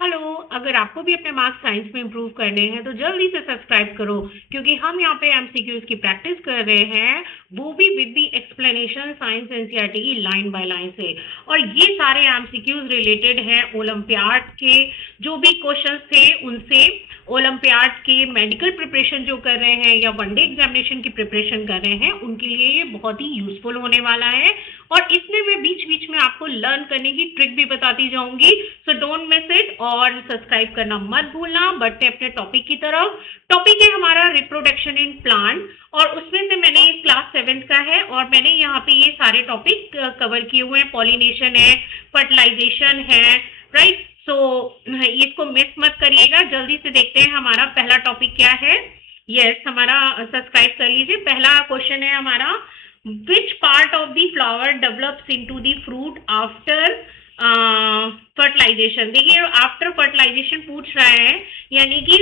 Hello. अगर आपको भी अपने मार्क्स साइंस में इम्प्रूव करने हैं तो जल्दी से सब्सक्राइब करो, क्योंकि हम यहाँ पे एमसीक्यूज की प्रैक्टिस कर रहे हैं, वो भी with the explanation science NCERT की लाइन बाय लाइन से। और ये सारे एमसीक्यूज रिलेटेड हैं ओलंपियाड के जो भी क्वेश्चंस थे उनसे, ओलंपियाड के मेडिकल प्रिपरेशन जो कर रहे हैं या वनडे एग्जामिनेशन की प्रिपरेशन कर रहे हैं उनके लिए ये बहुत ही यूजफुल होने वाला है। और इसमें मैं बीच बीच में आपको लर्न करने की ट्रिक भी बताती जाऊंगी, सो डोंट मिस इट। और सब्सक्राइब करना मत भूलना। बढ़ते अपने टॉपिक की तरफ। टॉपिक है हमारा रिप्रोडक्शन इन प्लांट, और उसमें से मैंने क्लास 7 का है और मैंने यहाँ पे ये सारे टॉपिक कवर किए हुए हैं। पॉलिनेशन है, फर्टिलाइजेशन है, राइट। सो इसको मिस मत करिएगा। जल्दी से देखते हैं हमारा पहला टॉपिक क्या है। यस, हमारा सब्सक्राइब कर लीजिए। पहला क्वेश्चन है हमारा, which part of the flower develops into the fruit after fertilisation. देखिए आफ्टर फर्टिलाइजेशन पूछ रहा है, यानी कि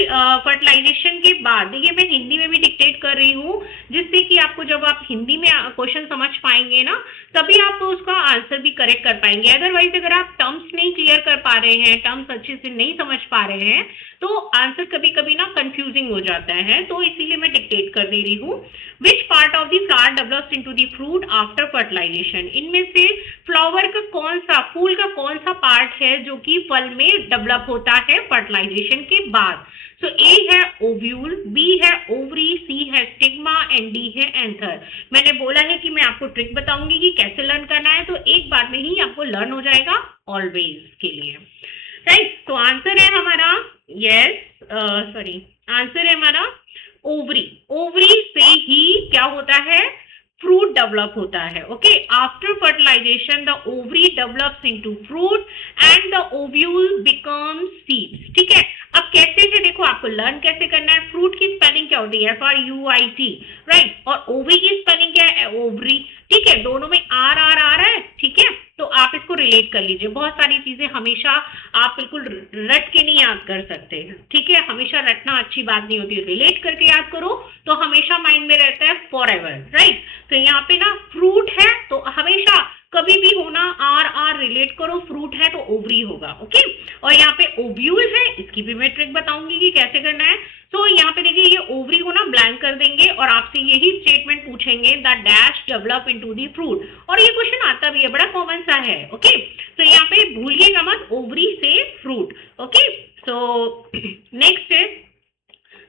फर्टिलाइजेशन के बाद। देखिए मैं हिंदी में भी डिक्टेट कर रही हूँ, जिससे कि आपको जब आप हिंदी में क्वेश्चन समझ पाएंगे ना, तभी आप उसका आंसर भी करेक्ट कर पाएंगे। अदरवाइज अगर आप टर्म्स नहीं क्लियर कर पा रहे हैं, टर्म्स अच्छे से नहीं समझ पा रहे हैं, तो आंसर कभी कभी ना कंफ्यूजिंग हो जाता है। तो इसीलिए मैं डिक्टेट कर दे रही हूँ। Which part of the flower develops into the fruit after fertilisation. इनमें से फ्लावर का कौन सा, फूल का कौन सा पार्ट है जो कि फल में डेवलप होता है फर्टिलाइजेशन के बाद। सो ए है ओव्यूल, बी है ओवरी, सी है स्टिग्मा एंड डी है एंथर। मैंने बोला है कि मैं आपको ट्रिक बताऊंगी कि कैसे लर्न करना है, तो एक बार में ही आपको लर्न हो जाएगा ऑलवेज के लिए, राइट। तो आंसर है हमारा, यस सॉरी, आंसर है हमारा ओवरी। ओवरी से ही क्या होता है, फ्रूट डेवलप होता है। Okay, after fertilisation the ovary develops into fruit and the ovule becomes seeds. ठीक है, अब कैसे है देखो, आपको लर्न कैसे करना है। फ्रूट की स्पेलिंग क्या होती है, FRUIT, राइट। और ओवरी की स्पेलिंग क्या है, ओवरी। ठीक है, दोनों में आर आर आ रहा है। ठीक है, तो आप इसको रिलेट कर लीजिए। बहुत सारी चीजें हमेशा आप बिल्कुल रट के नहीं याद कर सकते हैं। ठीक है, हमेशा रटना अच्छी बात नहीं होती, रिलेट करके याद करो तो हमेशा माइंड में रहता है फॉर एवर, राइट। तो यहाँ पे ना फ्रूट है तो हमेशा कभी भी होना आर आर रिलेट करो, फ्रूट है तो ओवरी होगा। ओके, और यहाँ पे ओव्यूल है, इसकी भी मैं ट्रिक बताऊंगी कि कैसे करना है। तो यहाँ पे देखिए, ये ओवरी को ना ब्लैंक कर देंगे और आपसे यही स्टेटमेंट पूछेंगे, the dash develop into the fruit. और ये क्वेश्चन आता भी है, बड़ा कॉमन सा है। ओके, तो यहाँ पे भूलिएगा मत, ओवरी से फ्रूट। ओके, सो नेक्स्ट है,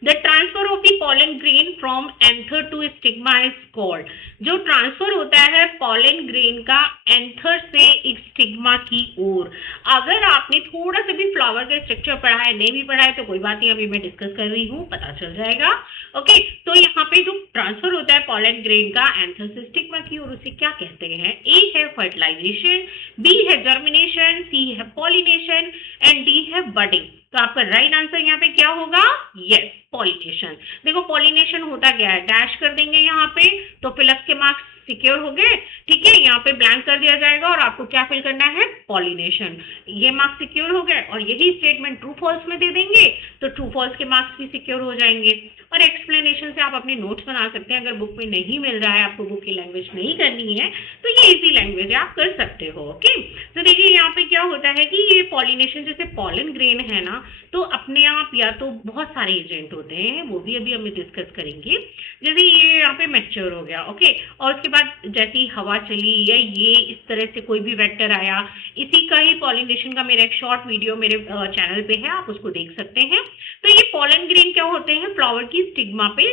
the transfer of the pollen grain from anther to stigma is called. जो ट्रांसफर होता है पॉलन ग्रेन का एंथर से स्टिग्मा की ओर। अगर आपने थोड़ा सा भी फ्लावर का स्ट्रक्चर पढ़ा है, नहीं भी पढ़ा है तो कोई बात नहीं, अभी मैं डिस्कस कर रही हूँ, पता चल जाएगा। ओके, तो यहाँ पे जो ट्रांसफर होता है पॉलन ग्रेन का एंथर से स्टिग्मा की ओर, उसे क्या कहते हैं। ए है फर्टिलाइजेशन, बी है जर्मिनेशन, सी है पॉलिनेशन एंड डी है बडिंग। तो आपका राइट आंसर यहाँ पे क्या होगा, यस, पॉलिनेशन। देखो पॉलिनेशन होता क्या है, डैश कर देंगे यहाँ पे तो प्लस के मार्क्स सिक्योर हो गए। ठीक है, यहाँ पे ब्लैंक कर दिया जाएगा और आपको क्या फिल करना है, पॉलिनेशन। ये मार्क्स सिक्योर हो गए और यही स्टेटमेंट ट्रू फॉल्स में दे देंगे तो ट्रू फॉल्स के मार्क्स भी सिक्योर हो जाएंगे। और एक्सप्लेनेशन से आप अपने नोट्स बना सकते हैं। अगर बुक में नहीं मिल रहा है, आपको बुक की लैंग्वेज नहीं करनी है, तो ये इजी लैंग्वेज है, आप कर सकते हो। ओके, तो देखिए यहाँ पे क्या होता है कि ये पॉलिनेशन, जैसे पॉलन ग्रेन है ना, तो अपने आप या तो बहुत सारे एजेंट होते हैं, वो भी अभी हम डिस्कस करेंगे। जैसे ये यहाँ पे मैच्योर हो गया, ओके, और उसके बाद जैसी हवा चली या ये इस तरह से कोई भी वेक्टर आया, इसी का ही पॉलिनेशन का मेरा एक शॉर्ट वीडियो मेरे चैनल पे है, आप उसको देख सकते हैं। तो ये पॉलन ग्रेन क्या होते हैं, फ्लावर की स्टिग्मा पे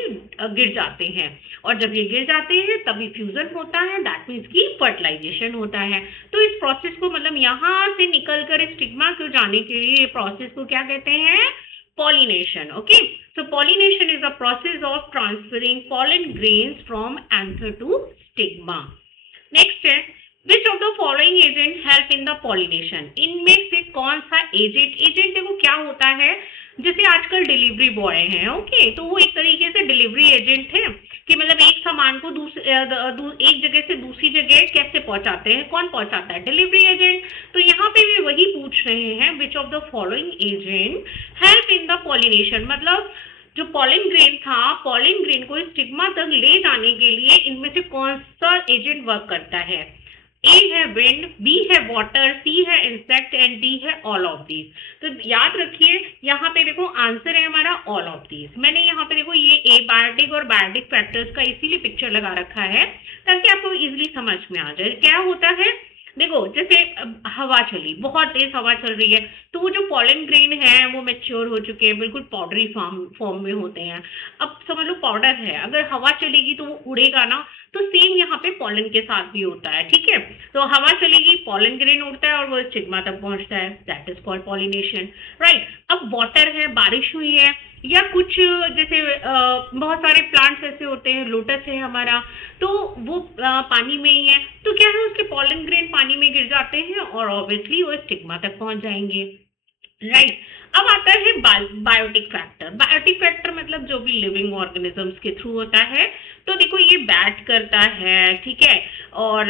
गिर जाते हैं, और जब ये गिर जाते हैं तभी फ्यूजन होता है, दैट मीन्स की फर्टिलाइजेशन होता है। तो इस प्रोसेस को, मतलब यहाँ से निकलकर स्टिग्मा को जाने के लिए प्रोसेस को क्या कहते हैं, pollination. Okay, so pollination is a process of transferring pollen grains from anther to stigma. Next है, which of the following agent help in the pollination? इनमें से कौन सा एजेंट देखो क्या होता है, जैसे आजकल डिलीवरी बॉय हैं, ओके, तो वो एक तरीके से डिलीवरी एजेंट है कि मतलब एक सामान को एक जगह से दूसरी जगह कैसे पहुंचाते हैं, कौन पहुंचाता है, डिलीवरी एजेंट। तो यहाँ पे भी वही पूछ रहे हैं, which of the following agent help in the pollination. मतलब जो पॉलन ग्रेन था, पॉलन ग्रेन को स्टिग्मा तक ले जाने के लिए इनमें से कौन सा एजेंट वर्क करता है। ए है विंड, बी है वाटर, सी है इंसेक्ट एंड डी है ऑल ऑफ दीज। तो याद रखिए यहाँ पे देखो आंसर है हमारा ऑल ऑफ दीज। मैंने यहाँ पे देखो ये ए बायोटिक और बायोटिक फैक्टर्स का इसीलिए पिक्चर लगा रखा है ताकि आपको इजीली समझ में आ जाए। क्या होता है देखो, जैसे हवा चली, बहुत तेज हवा चल रही है, तो वो जो पॉलन ग्रेन है वो मैच्योर हो चुके हैं, बिल्कुल पाउडरी फॉर्म में होते हैं। अब समझ लो पाउडर है, अगर हवा चलेगी तो वो उड़ेगा ना, तो सेम यहाँ पे पॉलन के साथ भी होता है। ठीक है, तो हवा चलेगी, पॉलन ग्रेन उड़ता है और वो स्टिग्मा तक पहुंचता है, that is called pollination, right. अब वाटर है, बारिश हुई है, या कुछ जैसे बहुत सारे प्लांट्स ऐसे होते हैं, लोटस है हमारा, तो वो पानी में ही है, तो क्या है उसके पॉलन ग्रेन पानी में गिर जाते हैं और ऑब्वियसली वो स्टिग्मा तक पहुंच जाएंगे, राइट। अब आता है बायोटिक फैक्टर। बायोटिक फैक्टर मतलब जो भी लिविंग ऑर्गेनिजम्स के थ्रू होता है। तो देखो ये बैट करता है, ठीक है, और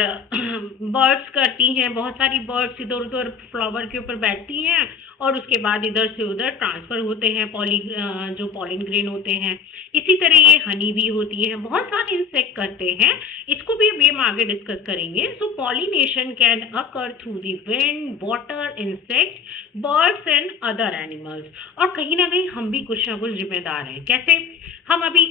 बर्ड्स करती हैं, बहुत सारी बर्ड्स इधर उधर फ्लावर के ऊपर बैठती हैं और उसके बाद इधर से उधर ट्रांसफर होते हैं जो पॉलिन ग्रेन होते हैं। इसी तरह ये हनी भी होती है, बहुत सारे इंसेक्ट करते हैं, इसको भी अभी हम आगे डिस्कस करेंगे। So pollination can occur through the wind, water, insect, birds and other animals. और कहीं ना कहीं हम भी कुछ ना कुछ जिम्मेदार हैं। कैसे? हम अभी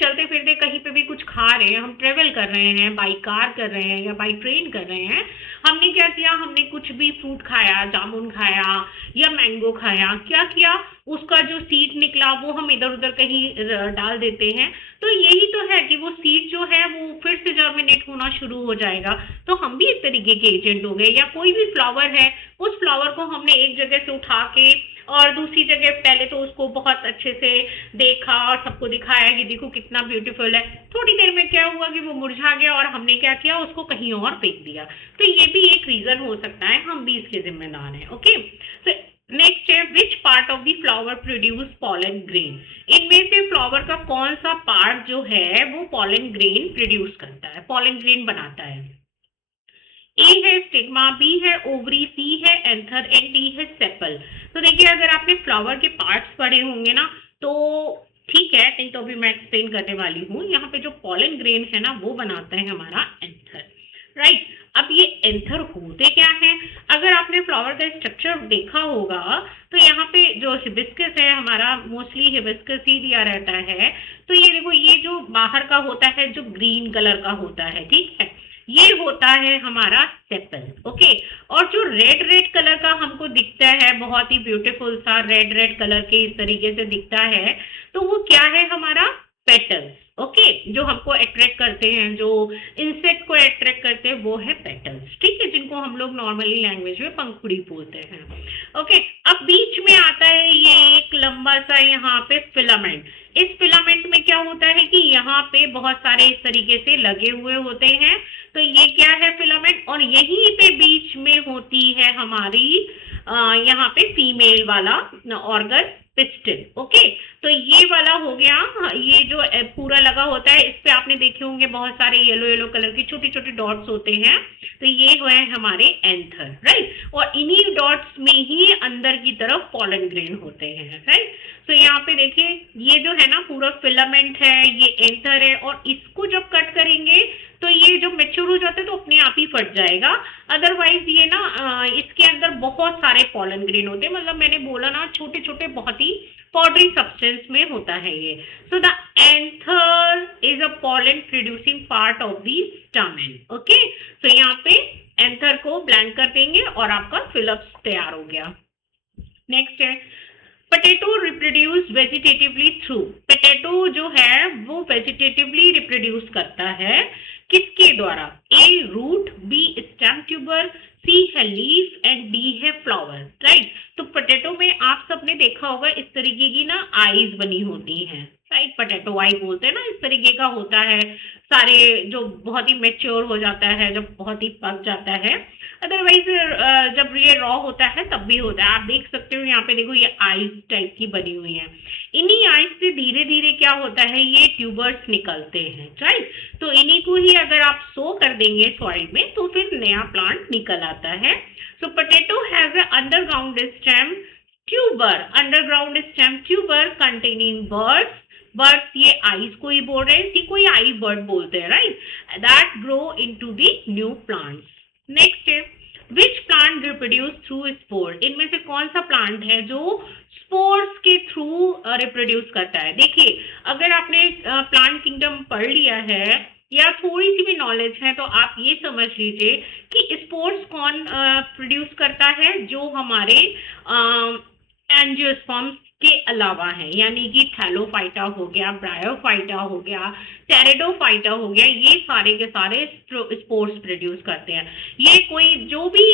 चलते फिरते कहीं पे भी कुछ खा रहे हैं, हम ट्रेवल कर रहे हैं, बाई कार कर रहे हैं या बाई ट्रेन कर रहे हैं, हमने क्या किया, हमने कुछ भी फ्रूट खाया, जामुन खाया या मैंगो खाया, क्या किया, उसका जो सीड निकला वो हम इधर उधर कहीं डाल देते हैं। तो यही तो है कि वो सीड जो है वो फिर से जर्मिनेट होना शुरू हो जाएगा। तो हम भी एक तरीके के एजेंट हो गए। या कोई भी फ्लावर है, उस फ्लावर को हमने एक जगह से उठा के और दूसरी जगह पहले तो उसको बहुत अच्छे से देखा और सबको दिखाया कि देखो कितना ब्यूटीफुल है, थोड़ी देर में क्या हुआ कि वो मुरझा गया और हमने क्या किया, उसको कहीं और फेंक दिया। तो ये भी एक रीजन हो सकता है, हम भी इसके जिम्मेदार हैं। ओके, तो नेक्स्ट है विच part of the flower produce pollen grain. इनमें से फ्लावर का कौन सा पार्ट जो है वो पॉलन ग्रेन प्रोड्यूस करता है, पॉलन ग्रेन बनाता है। ए है स्टिग्मा, बी है ओवरी, सी है एंथर एंड डी है सेपल। तो देखिए अगर आपने फ्लावर के पार्ट्स पढ़े होंगे ना तो ठीक है, नहीं तो अभी मैं एक्सप्लेन करने वाली हूँ। यहाँ पे जो पॉलन ग्रेन है ना वो बनाता है हमारा एंथर, राइट। अब ये एंथर होते क्या है, अगर आपने फ्लावर का स्ट्रक्चर देखा होगा तो यहाँ पे जो हिबिस्कस है हमारा, मोस्टली हिबिस्कस ही दिया रहता है। तो ये देखो, ये जो बाहर का होता है जो ग्रीन कलर का होता है, ठीक है, ये होता है हमारा सेपल। ओके, और जो रेड रेड कलर का हमको दिखता है, बहुत ही ब्यूटीफुल सा रेड रेड कलर के इस तरीके से दिखता है, तो वो क्या है हमारा पेटल्स। ओके, जो हमको अट्रैक्ट करते हैं, जो इंसेक्ट को अट्रैक्ट करते हैं वो है पेटल्स, ठीक है, जिनको हम लोग नॉर्मली लैंग्वेज में पंखुड़ी बोलते हैं। ओके, अब बीच में आता है ये एक लंबा सा यहाँ पे फिलामेंट। इस फिलामेंट में क्या होता है कि यहाँ पे बहुत सारे इस तरीके से लगे हुए होते हैं। तो ये क्या है फिलामेंट, और यहीं पे बीच में होती है हमारी यहाँ पे फीमेल वाला ऑर्गन पिस्टन। ओके, तो ये वाला हो गया, ये जो पूरा लगा होता है इस पे आपने देखे होंगे बहुत सारे येलो येलो कलर की छोटे छोटे डॉट्स होते हैं, तो ये हुए हमारे एंथर, राइट। और इन्हीं डॉट्स में ही अंदर की तरफ पॉलन ग्रेन होते हैं, राइट। तो यहाँ पे देखिए ये जो है ना पूरा फिलामेंट है, ये एंथर है, और इसको जब कट करेंगे तो ये जो मेच्योर हो जाते हैं तो अपने आप ही फट जाएगा। अदरवाइज ये ना इसके अंदर बहुत सारे पॉलन ग्रेन होते हैं, मतलब मैंने बोला ना छोटे छोटे बहुत ही पाउडरी सब्सटेंस में होता है ये। So the anther is a pollen producing part of the stamen. Okay, तो यहाँ पे एंथर को ब्लैंक कर देंगे और आपका फिलअप तैयार हो गया। नेक्स्ट है potato reproduce vegetatively through. Potato जो है वो वेजिटेटिवली रिप्रोड्यूस करता है, किसके द्वारा? ए रूट, बी स्टेम ट्यूबर, सी है लीफ एंड डी है फ्लावर, राइट। तो पोटैटो में आप सबने देखा होगा इस तरीके की ना आईज बनी होती हैं, राइट, पोटैटो आई बोलते हैं ना, इस तरीके का होता है। सारे जो बहुत ही मेच्योर हो जाता है, जब बहुत ही पक जाता है, अदरवाइज जब ये रॉ होता है तब भी होता है। आप देख सकते हो यहाँ पे देखो ये आइस टाइप की बनी हुई है, इन्हीं आइस से धीरे धीरे क्या होता है ये ट्यूबर्स निकलते हैं, राइट। तो इन्हीं को ही अगर आप सो कर देंगे सॉइल में तो फिर नया प्लांट निकल आता है। So potato has a underground stem tuber, underground stem tuber containing buds, ये आइस को ही बोल रहे हैं, इसी को ही आई बर्ड बोलते हैं, right, that grow into the new plants. Next है which plant reproduce through spore, इनमें से कौन सा प्लांट है जो स्पोर्स के थ्रू रिप्रोड्यूस करता है। देखिए अगर आपने प्लांट किंगडम पढ़ लिया है या थोड़ी सी भी नॉलेज है तो आप ये समझ लीजिए कि स्पोर्स कौन प्रोड्यूस करता है, जो हमारे एंजियोस्पर्म्स के अलावा है, यानी कि थैलोफाइटा हो गया, ब्रायोफाइटा हो गया, टेरिडोफाइटा हो गया, ये सारे के सारे स्पोर्स प्रोड्यूस करते हैं। ये कोई जो भी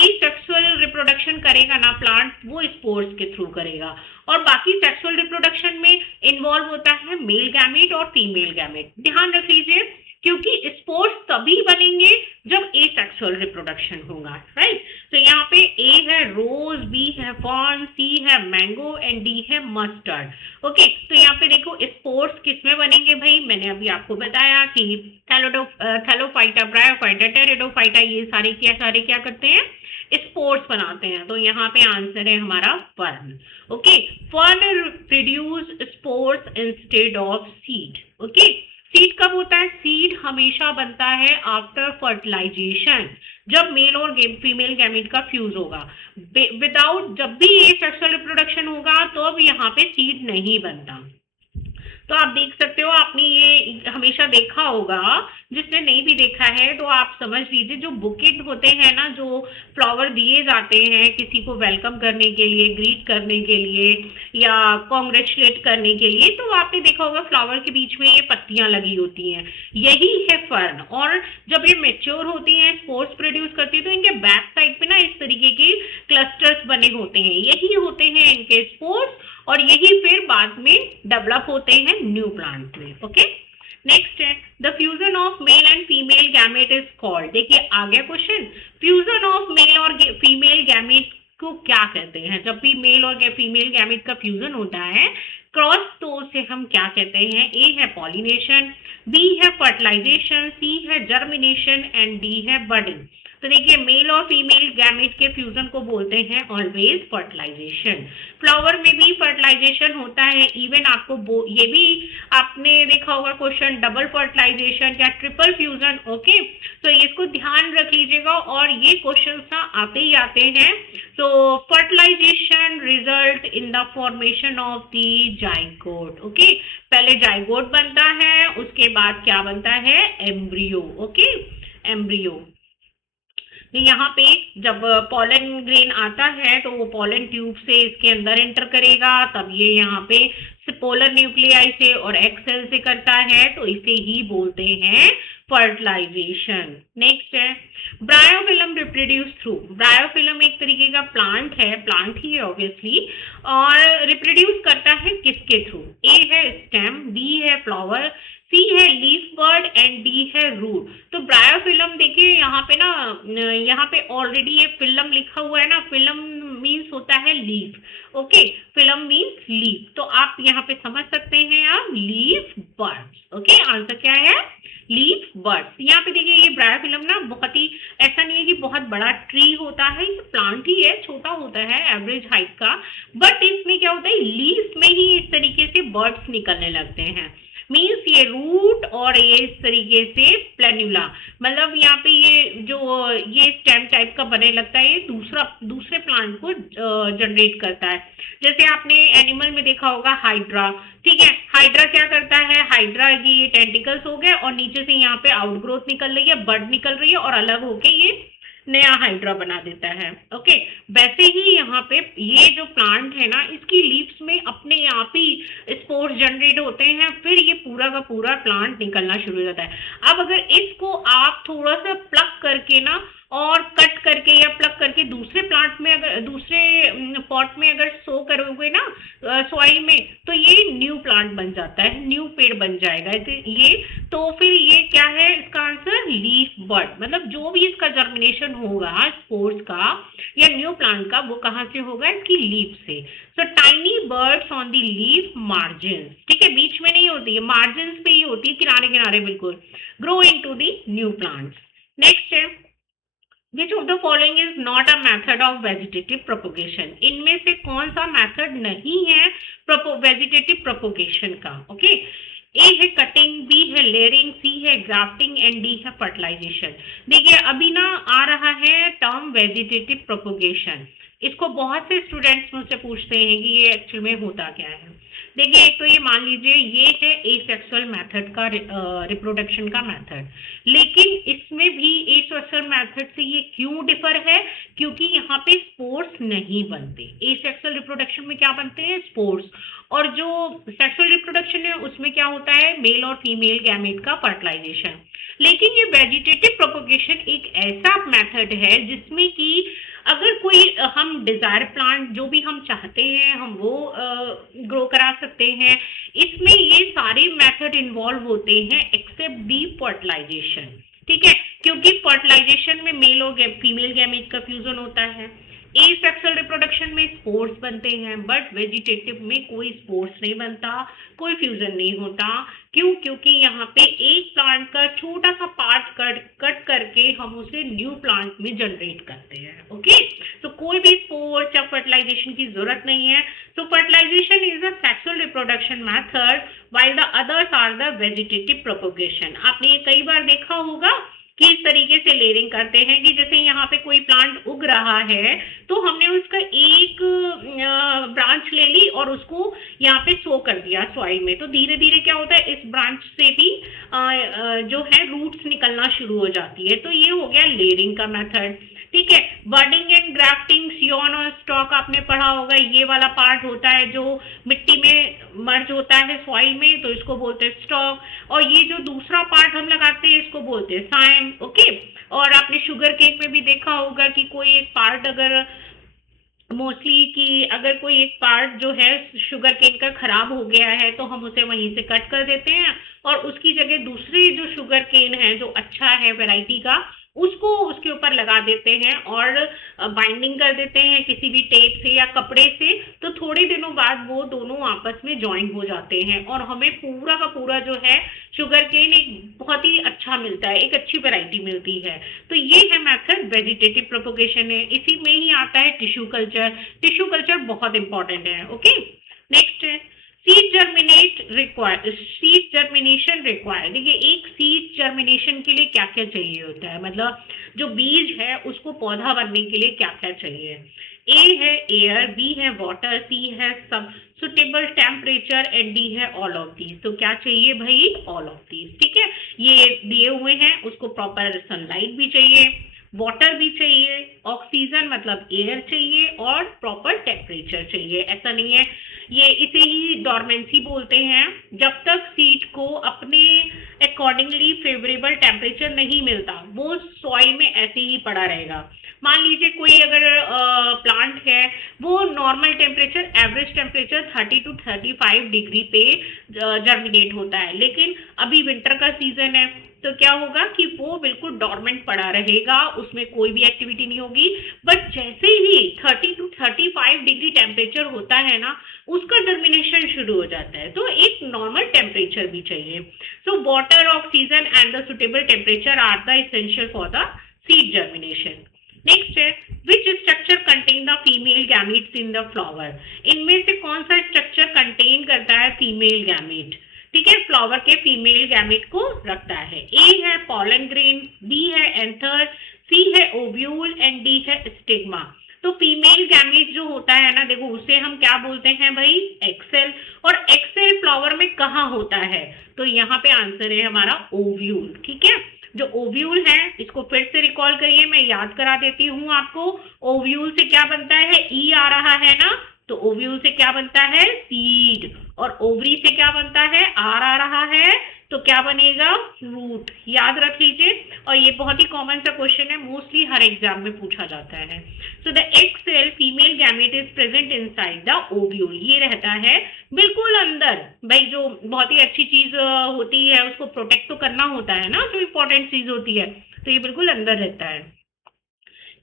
एसेक्सुअल रिप्रोडक्शन करेगा ना प्लांट, वो स्पोर्स के थ्रू करेगा। और बाकी सेक्सुअल रिप्रोडक्शन में इन्वॉल्व होता है मेल गैमेट और फीमेल गैमेट। ध्यान रख लीजिए क्योंकि स्पोर्स तभी बनेंगे जब एसेक्सुअल रिप्रोडक्शन होगा, राइट। तो यहाँ पे ए है रोज, बी है फॉर्न, सी है मैंगो एंड डी है मस्टर्ड। ओके, तो यहाँ पे देखो स्पोर्स किसमें बनेंगे भाई, मैंने अभी आपको बताया कि थैलोफाइटा, ब्रायोफाइटा, टेरिडोफाइटा, ये सारे क्या करते हैं, स्पोर्स बनाते हैं। तो यहाँ पे आंसर है हमारा fern. Okay, fern produce spores instead of seed. Okay, seed कब होता है, सीड हमेशा बनता है आफ्टर फर्टिलाइजेशन, जब मेल और फीमेल गैमेट का फ्यूज होगा। विदाउट, जब भी ये सेक्सुअल रिप्रोडक्शन होगा तो अब यहाँ पे सीड नहीं बनता। तो आप देख सकते हो, आपने ये हमेशा देखा होगा, जिसने नहीं भी देखा है तो आप समझ लीजिए, जो बुकेट होते हैं ना, जो फ्लावर दिए जाते हैं किसी को वेलकम करने के लिए, ग्रीट करने के लिए या कॉन्ग्रेचुलेट करने के लिए, तो आपने देखा होगा फ्लावर के बीच में ये पत्तियां लगी होती हैं, यही है फर्न। और जब ये मेच्योर होती हैं, स्पोर्स प्रोड्यूस करती है, तो इनके बैक साइड पे ना इस तरीके के क्लस्टर्स बने होते हैं, यही होते हैं इनके स्पोर्स, और यही फिर बाद में डेवलप होते हैं न्यू प्लांट में। ओके, नेक्स्ट है the fusion of male and female gamete is called. देखिए आ गया क्वेश्चन, फ्यूजन ऑफ मेल और फीमेल गैमेट को क्या कहते हैं। जब भी मेल और फीमेल गैमेट का फ्यूजन होता है क्रॉस, तो उसे हम क्या कहते हैं। ए है पॉलिनेशन, बी है फर्टिलाइजेशन, सी है जर्मिनेशन एंड डी है बडिंग। तो देखिए मेल और फीमेल गैमेट के फ्यूजन को बोलते हैं ऑलवेज फर्टिलाइजेशन। फ्लावर में भी फर्टिलाइजेशन होता है, इवन आपको ये भी आपने देखा होगा क्वेश्चन, डबल फर्टिलाइजेशन या ट्रिपल फ्यूजन। ओके, तो इसको ध्यान रख लीजिएगा और ये क्वेश्चन ना आते ही आते हैं। तो fertilisation result in the formation of the zygote. Okay, पहले जाइगोट बनता है, उसके बाद क्या बनता है, एम्ब्रियो। Okay, embryo. यहाँ पे जब पॉलन ग्रेन आता है तो वो पॉलन ट्यूब से इसके अंदर एंटर करेगा, तब ये यहाँ पे पोलर न्यूक्लियाई से और एक्स सेल से करता है, तो इसे ही बोलते हैं फर्टिलाइजेशन। नेक्स्ट है ब्रायोफिलम रिप्रोड्यूस थ्रू। ब्रायोफिलम एक तरीके का प्लांट है, प्लांट ही है ऑब्वियसली, और रिप्रोड्यूस करता है किसके थ्रू। ए है स्टेम, बी है फ्लावर, सी है लीफ बर्ड एंड डी है रूट। तो ब्रायोफिलम देखिए यहाँ पे ना, यहाँ पे ऑलरेडी ये फिलम लिखा हुआ है ना, फिलम मीन्स होता है leaf. Okay, film means leaf, तो आप यहाँ पे समझ सकते हैं आप लीफ बर्ड्स। ओके, आंसर क्या है, लीफ बर्ड्स। यहाँ पे देखिए ये ब्रायोफिलम ना बहुत ही, ऐसा नहीं है कि बहुत बड़ा ट्री होता है, ये प्लांट ही है, छोटा होता है एवरेज हाइट का, बट इसमें क्या होता है, लीव्स में ही इस तरीके से बर्ड्स निकलने लगते हैं। मीन्स ये रूट और ये इस तरीके से प्लेन्यूला, मतलब यहाँ पे ये जो ये स्टेम टाइप का बने लगता है, ये दूसरे प्लांट को जनरेट करता है। जैसे आपने एनिमल में देखा होगा हाइड्रा, ठीक है, हाइड्रा क्या करता है, हाइड्रा की ये टेंटिकल्स हो गए और नीचे से यहाँ पे आउटग्रोथ निकल रही है, बड निकल रही है और अलग होके ये नया हाइड्रा बना देता है। ओके, वैसे ही यहाँ पे ये जो प्लांट है ना, इसकी लीव्स में अपने आप ही स्पोर्स जनरेट होते हैं, फिर ये पूरा का पूरा प्लांट निकलना शुरू हो जाता है। अब अगर इसको आप थोड़ा सा प्लग करके ना और कट करके या प्लग करके दूसरे प्लांट में, अगर दूसरे पॉट में अगर सो करोगे ना सॉइल में, तो ये न्यू प्लांट बन जाता है, न्यू पेड़ बन जाएगा ये। तो फिर ये क्या है इसका आंसर, लीफ बर्ड। मतलब जो भी इसका जर्मिनेशन होगा स्पोर्स का या न्यू प्लांट का, वो कहाँ से होगा, इसकी लीफ से। So tiny birds on the leaf margin, ठीक है, बीच में नहीं होती है, मार्जिन पे ही होती है, किनारे किनारे बिल्कुल, grow into the new plants. Next है Which of the following is not a method of vegetative propagation? इनमें से कौन सा मेथड नहीं है वेजिटेटिव प्रोपोगेशन का। ओके, ए है कटिंग, बी है लेयरिंग, सी है ग्राफ्टिंग एंड डी है फर्टिलाइजेशन। देखिए अभी ना आ रहा है टर्म वेजिटेटिव प्रोपोगेशन। इसको बहुत से स्टूडेंट्स मुझसे पूछते हैं कि ये एक्चुअल में होता क्या है। देखिए एक तो ये मान लीजिए ये है एसेक्सुअल मेथड का रिप्रोडक्शन का मेथड, लेकिन इसमें भी एसेक्सुअल मेथड से ये क्यों डिफर है, क्योंकि यहाँ पे स्पोर्स नहीं बनते। एसेक्सुअल रिप्रोडक्शन में क्या बनते हैं, स्पोर्स, और जो सेक्सुअल रिप्रोडक्शन है उसमें क्या होता है, मेल और फीमेल गैमेट का फर्टिलाइजेशन। लेकिन ये वेजिटेटिव प्रोपोगेशन एक ऐसा मेथड है जिसमें कि अगर कोई हम डिजायर प्लांट जो भी हम चाहते हैं हम वो ग्रो करा सकते हैं। इसमें ये सारे मेथड इन्वॉल्व होते हैं एक्सेप्ट दी फर्टिलाइजेशन, ठीक है, क्योंकि फर्टिलाइजेशन में मेल और फीमेल गैमेट का फ्यूजन होता है। एसेक्सुअल रिप्रोडक्शन में स्पोर्स बनते हैं, बट वेजिटेटिव में कोई स्पोर्स नहीं बनता, कोई फ्यूजन नहीं होता। क्यों, क्योंकि यहाँ पे एक प्लांट का छोटा सा पार्ट कट करके हम उसे न्यू प्लांट में जनरेट करते हैं। ओके, तो कोई भी स्पोर्स या फर्टिलाइजेशन की जरूरत नहीं है। So fertilization is a sexual reproduction method while the others are the vegetative propagation। आपने ये कई बार देखा होगा कि इस तरीके से लेयरिंग करते हैं कि जैसे यहाँ पे कोई प्लांट उग रहा है तो हमने उसका एक ब्रांच ले ली और उसको यहाँ पे सो कर दिया सॉइल में, तो धीरे धीरे क्या होता है इस ब्रांच से भी जो है रूट्स निकलना शुरू हो जाती है। तो ये हो गया लेयरिंग का मेथड, ठीक है। बर्डिंग एंड ग्राफ्टिंग, सियोन और स्टॉक आपने पढ़ा होगा, ये वाला पार्ट होता है जो मिट्टी में मर्ज होता है सॉइल में, तो इसको बोलते हैं स्टॉक, और ये जो दूसरा पार्ट हम लगाते हैं इसको बोलते हैं साइम। ओके, और आपने शुगर केन में भी देखा होगा कि कोई एक पार्ट अगर मोस्टली कि अगर कोई एक पार्ट जो है शुगर केन का खराब हो गया है तो हम उसे वहीं से कट कर देते हैं और उसकी जगह दूसरी जो शुगर केन है जो अच्छा है वैरायटी का उसको उसके ऊपर लगा देते हैं और बाइंडिंग कर देते हैं किसी भी टेप से या कपड़े से, तो थोड़े दिनों बाद वो दोनों आपस में ज्वाइन हो जाते हैं और हमें पूरा का पूरा जो है शुगर केन एक बहुत ही अच्छा मिलता है, एक अच्छी वैरायटी मिलती है। तो ये है मेथड वेजिटेटिव प्रोपोगेशन है। इसी में ही आता है टिश्यू कल्चर। टिश्यू कल्चर बहुत इंपॉर्टेंट है। ओके, नेक्स्ट है सीड जर्मिनेशन रिक्वायर्ड। देखिए एक सीड जर्मिनेशन के लिए क्या क्या चाहिए होता है, मतलब जो बीज है उसको पौधा बनने के लिए क्या क्या चाहिए। ए है एयर, बी है वाटर, सी है सब सुटेबल टेम्परेचर एंड डी है ऑल ऑफ दीज। तो क्या चाहिए भाई, ऑल ऑफ दीज, ठीक है। ये दिए हुए हैं, उसको प्रॉपर सनलाइट भी चाहिए, वाटर भी चाहिए, ऑक्सीजन मतलब एयर चाहिए और प्रॉपर टेम्परेचर चाहिए। ऐसा नहीं है, ये इसे ही डॉर्मेंसी बोलते हैं, जब तक सीड को अपने अकॉर्डिंगली फेवरेबल टेम्परेचर नहीं मिलता वो सॉइल में ऐसे ही पड़ा रहेगा। मान लीजिए कोई अगर प्लांट है वो normal temperature average temperature 30 to 35 degree पे जर्मिनेट होता है, लेकिन अभी विंटर का सीजन है तो क्या होगा कि वो बिल्कुल डॉर्मेंट पड़ा रहेगा, उसमें कोई भी एक्टिविटी नहीं होगी। बट जैसे ही 30 to 35 डिग्री टेम्परेचर होता है ना उसका जर्मिनेशन शुरू हो जाता है, तो एक नॉर्मल टेम्परेचर भी चाहिए। So water, oxygen and the suitable temperature are the essential for the seed germination. Next है which structure contain the female gametes in the flower. इनमें से कौन सा स्ट्रक्चर कंटेन करता है फीमेल गैमीट, ठीक है, फ्लावर के फीमेल गैमेट को रखता है। ए है पॉलन ग्रेन, बी है एंथर, सी है ओव्यूल एंड डी है स्टिग्मा। तो फीमेल गैमेट जो होता है ना, देखो उसे हम क्या बोलते हैं भाई, एक्सेल। और एक्सेल फ्लावर में कहाँ होता है, तो यहाँ पे आंसर है हमारा ओव्यूल, ठीक है। जो ओव्यूल है इसको फिर से रिकॉल करिए, मैं याद करा देती हूँ आपको। ओव्यूल से क्या बनता है, ई आ रहा है ना, तो ओव्यूल से क्या बनता है, सीड, और ओवरी से क्या बनता है, आर आ रहा है, तो क्या बनेगा, फ्रूट। याद रख लीजिए, और ये बहुत ही कॉमन सा क्वेश्चन है, मोस्टली हर एग्जाम में पूछा जाता है। So the egg cell female gamete is present inside the ovule. ये रहता है बिल्कुल अंदर, भाई जो बहुत ही अच्छी चीज होती है उसको प्रोटेक्ट तो करना होता है ना, जो इंपॉर्टेंट चीज होती है, तो ये बिल्कुल अंदर रहता है।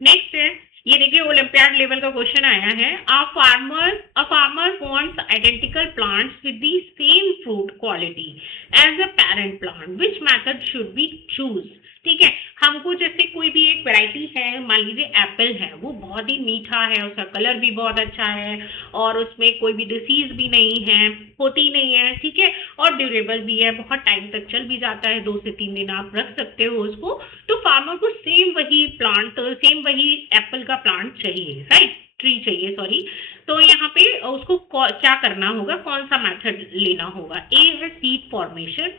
नेक्स्ट है, ये देखिए ओलंपियाड लेवल का क्वेश्चन आया है। A farmer wants identical plants with the same fruit quality as the parent plant, which method should be chose. ठीक है। हमको जैसे कोई भी एक वैरायटी है, मान लीजिए एप्पल है, वो बहुत ही मीठा है, उसका कलर भी बहुत अच्छा है और उसमें कोई भी डिसीज भी नहीं है, होती नहीं है, ठीक है, और ड्यूरेबल भी है, बहुत टाइम तक चल भी जाता है, 2 से 3 दिन आप रख सकते हो उसको। तो फार्मर को सेम वही प्लांट, सेम वही एप्पल का प्लांट चाहिए, राइट, ट्री चाहिए, सॉरी। तो यहाँ पे उसको क्या करना होगा, कौन सा मेथड लेना होगा? ए है सीड फॉर्मेशन,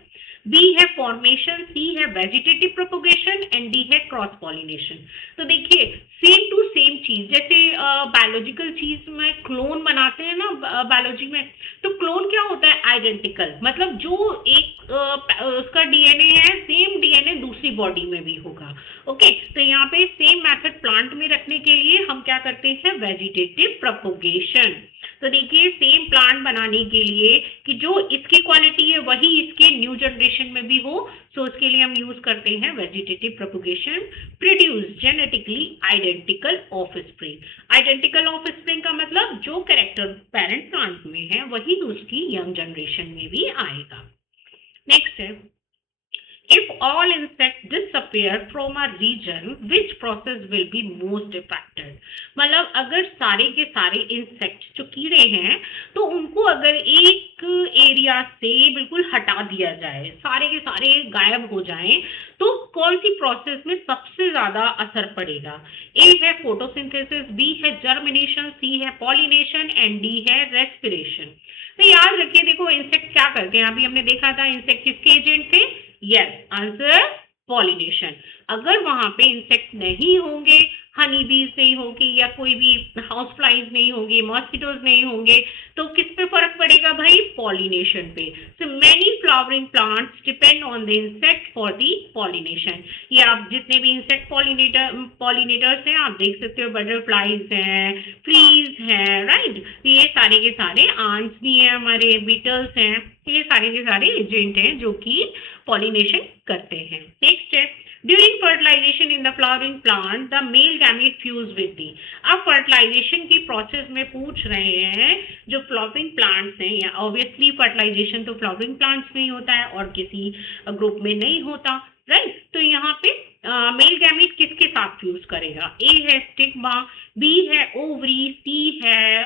बी है फॉर्मेशन, सी है वेजिटेटिव प्रोपोगेशन एंड डी है क्रॉस पॉलिनेशन। तो देखिए सेम टू सेम चीज, जैसे बायोलॉजिकल चीज में क्लोन बनाते हैं ना बायोलॉजी में, तो क्लोन क्या होता है? आइडेंटिकल, मतलब जो एक उसका डीएनए है, सेम डीएनए दूसरी बॉडी में भी होगा। ओके, तो यहाँ पे सेम मेथड प्लांट में रखने के लिए हम क्या करते हैं? Vegetative propagation. तो देखिए सेम प्लांट बनाने के लिए कि जो इसकी क्वालिटी है वही इसके न्यू जनरेशन में भी हो, सो उसके लिए हम यूज करते हैं vegetative propagation. Produce genetically identical offspring. Identical offspring का मतलब जो कैरेक्टर पेरेंट प्लांट में है वही उसकी यंग जनरेशन में भी आएगा। नेक्स्ट है, if all insects disappear from a region, which process will be most affected? मतलब अगर सारे के सारे इंसेक्ट जो कीड़े हैं, तो उनको अगर एक एरिया से बिल्कुल हटा दिया जाए, सारे के सारे गायब हो जाएं, तो कौन सी प्रोसेस में सबसे ज्यादा असर पड़ेगा? ए है फोटोसिंथेसिस, बी है जर्मिनेशन, सी है पॉलिनेशन एंड डी है रेस्पिरेशन। तो याद रखिए, देखो इंसेक्ट क्या करते हैं, अभी हमने देखा था इंसेक्ट किसके एजेंट थे? Yes, answer pollination. अगर वहां पे इंसेक्ट नहीं होंगे, हनी बीज नहीं होगी या कोई भी हाउस फ्लाइज नहीं होंगे, मॉस्किटोज नहीं होंगे, तो किस पे फर्क पड़ेगा भाई? पॉलिनेशन पे। So many flowering plants depend on the insect for the pollination. ये आप जितने भी इंसेक्ट पॉलिनेटर्स हैं आप देख सकते हो, बटरफ्लाइज हैं, फ्लीज हैं, राइट, ये सारे के सारे आंट्स भी हैं, हमारे बीटल्स हैं, ये सारे के सारे एजेंट हैं जो कि पॉलिनेशन करते हैं। नेक्स्ट है, during fertilisation in the flowering plant the male gamete fuse with the. अब फर्टिलाइजेशन की प्रोसेस में पूछ रहे हैं, जो फ्लावरिंग प्लांट्स हैं, या ऑब्वियसली फर्टिलाइजेशन तो फ्लावरिंग प्लांट्स में ही होता है और किसी ग्रुप में नहीं होता, राइट। तो यहाँ पे मेल गैमेट किसके साथ फ्यूज करेगा? ए है स्टिग्मा, बी है ओवरी, सी है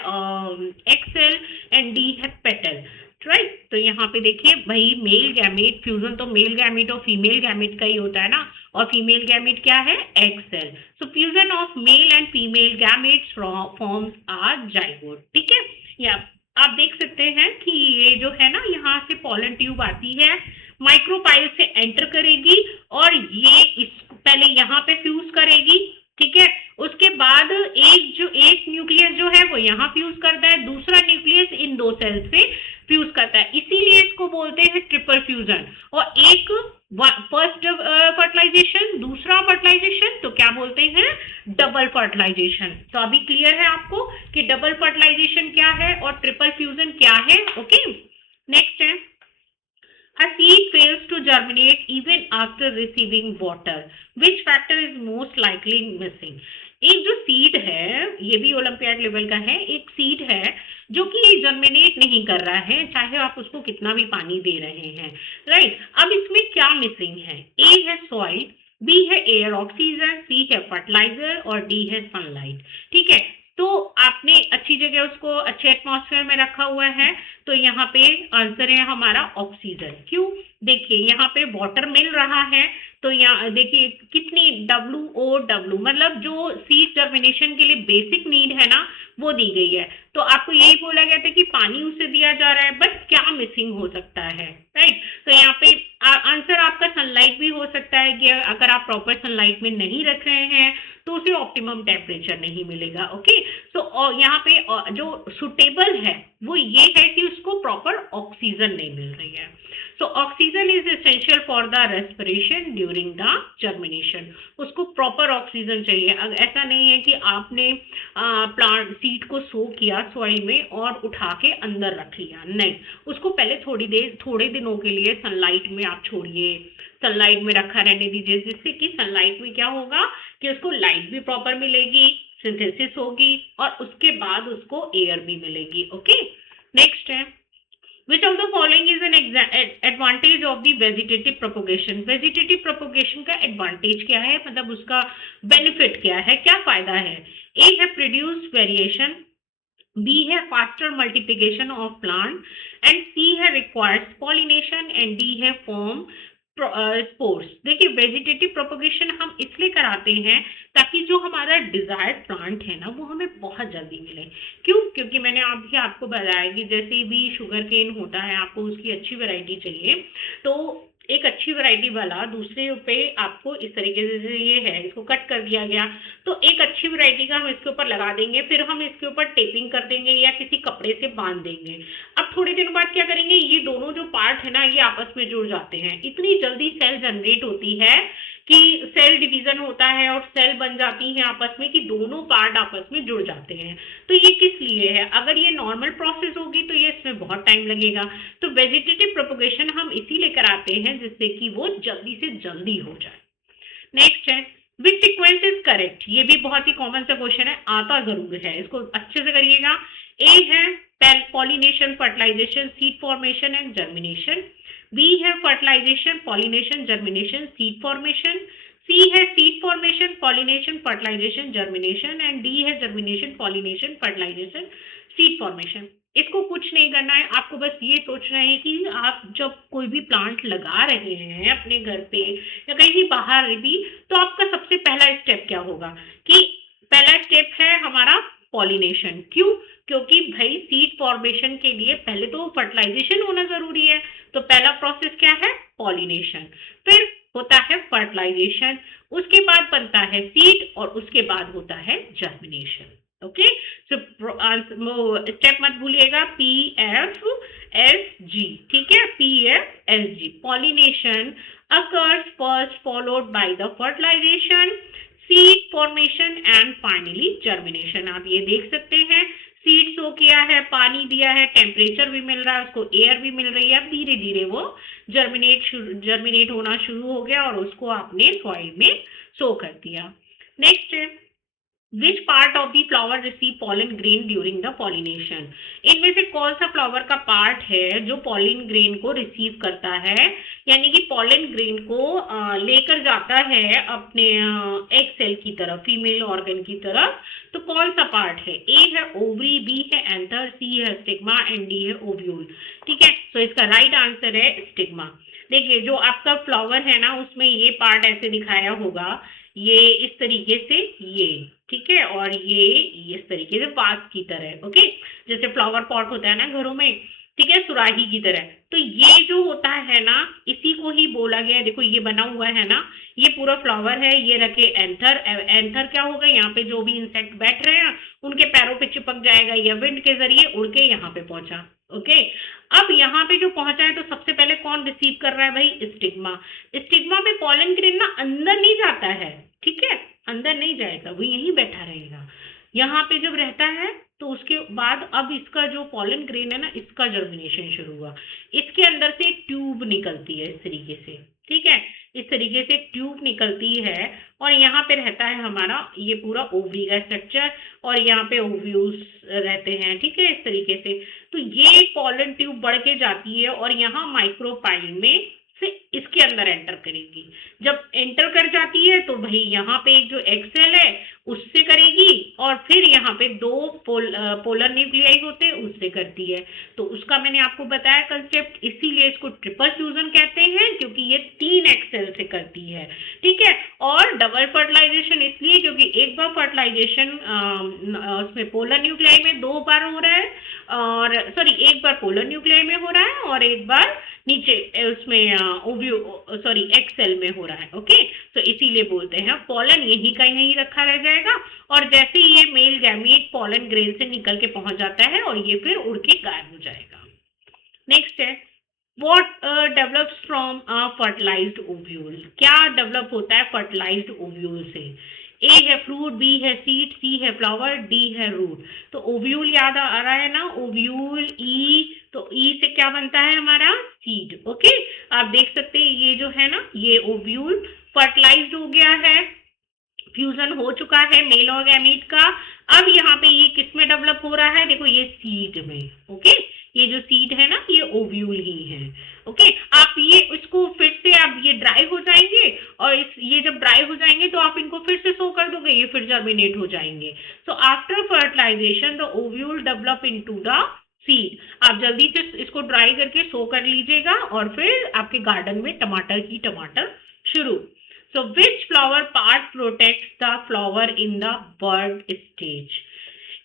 एक्सेल एंड डी है पेटल, राइट। तो यहाँ पे देखिए भाई मेल गैमेट फ्यूजन तो मेल गैमेट और फीमेल गैमेट का ही होता है ना, और फीमेल गैमेट क्या है? Egg cell. So fusion of male and female gametes forms are zygote, ठीक है। या आप देख सकते हैं कि ये जो है ना, यहाँ से पॉलन ट्यूब आती है, माइक्रोपाइल से एंटर करेगी और ये इस पहले यहाँ पे फ्यूज करेगी, ठीक है। उसके बाद एक न्यूक्लियस जो है वो यहाँ फ्यूज करता है, दूसरा न्यूक्लियस इन दो सेल से फ्यूज करता है, इसीलिए इसको बोलते हैं ट्रिपल फ्यूजन। और एक फर्स्ट फर्टिलाइजेशन, दूसरा फर्टिलाइजेशन, तो क्या बोलते हैं? Double fertilisation. तो अभी क्लियर है आपको कि डबल फर्टिलाइजेशन क्या है और ट्रिपल फ्यूजन क्या है? ओके, नेक्स्ट है, a seed fails to germinate even after receiving water. Which factor is most likely missing? एक जो सीड है, ये भी ओलंपियाड लेवल का है, एक सीड है जो कि जर्मिनेट नहीं कर रहा है, चाहे आप उसको कितना भी पानी दे रहे हैं, राइट। अब इसमें क्या मिसिंग है? ए है सॉइल, बी है एयर ऑक्सीजन, सी है फर्टिलाइजर और डी है सनलाइट, ठीक है। तो आपने अच्छी जगह उसको अच्छे एटमॉस्फेयर में रखा हुआ है, तो यहाँ पे आंसर है हमारा ऑक्सीजन। क्यों? देखिए यहाँ पे वाटर मिल रहा है, तो यहाँ देखिए कितनी WOW, मतलब जो सीड जर्मिनेशन के लिए बेसिक नीड है ना, वो दी गई है। तो आपको यही बोला गया था कि पानी उसे दिया जा रहा है, बट क्या मिसिंग हो सकता है, राइट। तो यहाँ पे आंसर आपका सनलाइट भी हो सकता है कि अगर आप प्रॉपर सनलाइट में नहीं रख रहे हैं तो उसे ऑप्टिमम टेम्परेचर नहीं मिलेगा। ओके, तो यहाँ पे जो सुटेबल है वो ये है कि उसको प्रॉपर ऑक्सीजन नहीं मिल रही है। So oxygen is essential for the respiration during the germination. उसको प्रॉपर ऑक्सीजन चाहिए। ऐसा नहीं है कि आपने प्लांट सीड को सो किया सॉइल में और उठा के अंदर रख लिया, नहीं, उसको पहले थोड़े दिनों के लिए सनलाइट में आप छोड़िए, सनलाइट में रखा रहने दीजिए, जिससे कि सनलाइट में क्या होगा कि उसको लाइट भी प्रॉपर मिलेगी, सिंथेसिस होगी और उसके बाद उसको एयर भी मिलेगी। ओके, नेक्स्ट है, Which of the following is an advantage of the vegetative propagation? Vegetative propagation का advantage क्या है, मतलब उसका benefit क्या है, क्या फायदा है? A है produce variation, B है faster multiplication of plant, and C है requires pollination, and D है form स्पोर्स। देखिए वेजिटेटिव प्रोपोगेशन हम इसलिए कराते हैं ताकि जो हमारा डिजायर्ड प्लांट है ना वो हमें बहुत जल्दी मिले। क्यों? क्योंकि मैंने अभी आपको बताया कि जैसे भी शुगर केन होता है, आपको उसकी अच्छी वैरायटी चाहिए, तो एक अच्छी वैरायटी वाला दूसरे पे आपको इस तरीके से, जैसे ये है इसको कट कर दिया गया, तो एक अच्छी वैरायटी का हम इसके ऊपर लगा देंगे, फिर हम इसके ऊपर टेपिंग कर देंगे या किसी कपड़े से बांध देंगे। अब थोड़े दिनों बाद क्या करेंगे, ये दोनों जो पार्ट है ना ये आपस में जुड़ जाते हैं। इतनी जल्दी सेल जनरेट होती है कि सेल डिवीजन होता है और सेल बन जाती है आपस में, कि दोनों पार्ट आपस में जुड़ जाते हैं। तो ये किस लिए है? अगर ये नॉर्मल प्रोसेस होगी तो ये इसमें बहुत टाइम लगेगा। तो वेजिटेटिव प्रोपोगेशन हम इसीलिए कराते हैं जिससे कि वो जल्दी से जल्दी हो जाए। नेक्स्ट है विच सीक्वेंस इज करेक्ट। ये भी बहुत ही कॉमन सा क्वेश्चन है, आता जरूर है, इसको अच्छे से करिएगा। ए है pollination, fertilisation, seed formation and germination. B है fertilisation, pollination, germination, seed formation. C है seed formation, pollination, fertilisation, germination, and D है germination, pollination, fertilisation, seed formation. इसको कुछ नहीं करना है, आपको बस ये सोचना है कि आप जब कोई भी प्लांट लगा रहे हैं अपने घर पे या कहीं भी बाहर भी, तो आपका सबसे पहला स्टेप क्या होगा, कि पहला स्टेप है हमारा पॉलिनेशन। क्यों? क्योंकि भाई सीड फॉर्मेशन के लिए पहले तो फर्टिलाइजेशन होना जरूरी है, तो पहला प्रोसेस क्या है? पॉलिनेशन। फिर होता है फर्टिलाइजेशन, उसके बाद बनता है सीड और उसके बाद होता है जर्मिनेशन। ओके, सो स्टेप मत भूलिएगा, PFSG, ठीक है, PFSG। Pollination occurs first followed by the fertilization, seed formation and finally germination। आप ये देख सकते हैं सीड सो किया है, पानी दिया है, टेम्परेचर भी मिल रहा है उसको, एयर भी मिल रही है, अब धीरे धीरे वो जर्मिनेट होना शुरू हो गया और उसको आपने सॉइल में सो कर दिया। नेक्स्ट है विच part of the flower receive pollen grain during the pollination. इनमें से कौन सा फ्लावर का पार्ट है जो पॉलन ग्रेन को रिसीव करता है, यानी कि पॉलन ग्रेन को लेकर जाता है अपने एग सेल की तरफ, फीमेल ऑर्गन की तरफ। तो कौन सा पार्ट है? ए है ओवरी, बी है एंथर, सी है स्टिग्मा एंड डी है ओव्यूल। ठीक है, तो इसका राइट आंसर है स्टिग्मा। देखिए जो आपका फ्लावर है ना उसमें ये पार्ट ऐसे दिखाया होगा, ये इस तरीके से, ये ठीक है, और ये इस तरीके से वास की तरह। ओके, जैसे फ्लावर पॉट होता है ना घरों में, ठीक है, सुराही की तरह। तो ये जो होता है ना इसी को ही बोला गया है। देखो ये बना हुआ है ना, ये पूरा फ्लावर है, ये रखे एंथर। एंथर क्या होगा? यहाँ पे जो भी इंसेक्ट बैठ रहे हैं उनके पैरों पे चिपक जाएगा, या विंड के जरिए उड़ के यहाँ पे पहुंचा। ओके, अब यहाँ पे जो पहुंचा है तो सबसे पहले कौन रिसीव कर रहा है भाई? स्टिग्मा। स्टिग्मा में पॉलन ग्रेन ना अंदर नहीं जाता है, ठीक है, अंदर नहीं जाएगा, वो यहीं बैठा रहेगा। यहाँ पे जब रहता है तो उसके बाद अब इसका जो पॉलन ग्रेन है ना इसका जर्मिनेशन शुरू हुआ। इसके अंदर से एक ट्यूब निकलती है इस तरीके से, ठीक है, इस तरीके से ट्यूब निकलती है और यहाँ पे रहता है हमारा ये पूरा ओवरी का स्ट्रक्चर, और यहाँ पे ओव्यूल्स रहते हैं, ठीक है, इस तरीके से। तो ये पॉलन ट्यूब बढ़ के जाती है और यहाँ माइक्रोपाइल में से इसके अंदर एंटर करेगी। जब एंटर कर जाती है तो भाई यहाँ पे एक जो एक्सेल है उससे करेगी, और फिर यहाँ पे दो पोलर न्यूक्लियाई होते हैं उससे करती है। तो उसका मैंने आपको बताया कंसेप्ट, इसीलिए इसको ट्रिपल फ्यूजन कहते हैं, क्योंकि ये 3 एक्सेल से करती है, ठीक है। और डबल फर्टिलाइजेशन इसलिए क्योंकि एक बार फर्टिलाइजेशन उसमें पोलर न्यूक्लियाई में 2 बार हो रहा है, और सॉरी एक बार पोलर न्यूक्लियाई में हो रहा है और एक बार नीचे उसमें एक्सेल में हो रहा है। ओके, तो इसीलिए बोलते हैं पॉलन यहीं का यहीं रखा रह जाएगा, और जैसे ये मेल गैमीट पॉलन ग्रेन से निकल के पहुंच जाता है और ये फिर उड़ के गायब हो जाएगा। नेक्स्ट है what develops from a fertilized ovule। क्या डेवलप होता है फर्टिलाइज्ड ओव्यूल से? ए है फ्रूट, बी है सीड, सी है फ्लावर, डी है रूट। तो ओव्यूल याद आ रहा है ना, ओव्यूल ई, तो ई से क्या बनता है हमारा? सीड। ओके, आप देख सकते हैं ये जो है ना ये ओव्यूल फर्टिलाइज्ड हो गया है, फ्यूजन हो चुका है मेल और गैमीट का। अब यहाँ पे ये किस में डेवलप हो रहा है? देखो ये सीड में। ओके, ये जो सीड है ना, ये ओव्यूल ही है। ओके, आप ये इसको फिर से, आप ये ड्राई हो जाएंगे और ये जब ड्राई हो जाएंगे तो आप इनको फिर से सो कर दोगे, ये फिर जर्मिनेट हो जाएंगे। So after fertilisation the ovule develop into the seed. आप जल्दी से इसको ड्राई करके सो कर लीजिएगा और फिर आपके गार्डन में टमाटर की टमाटर शुरू। So which flower part protects the flower in the bud stage?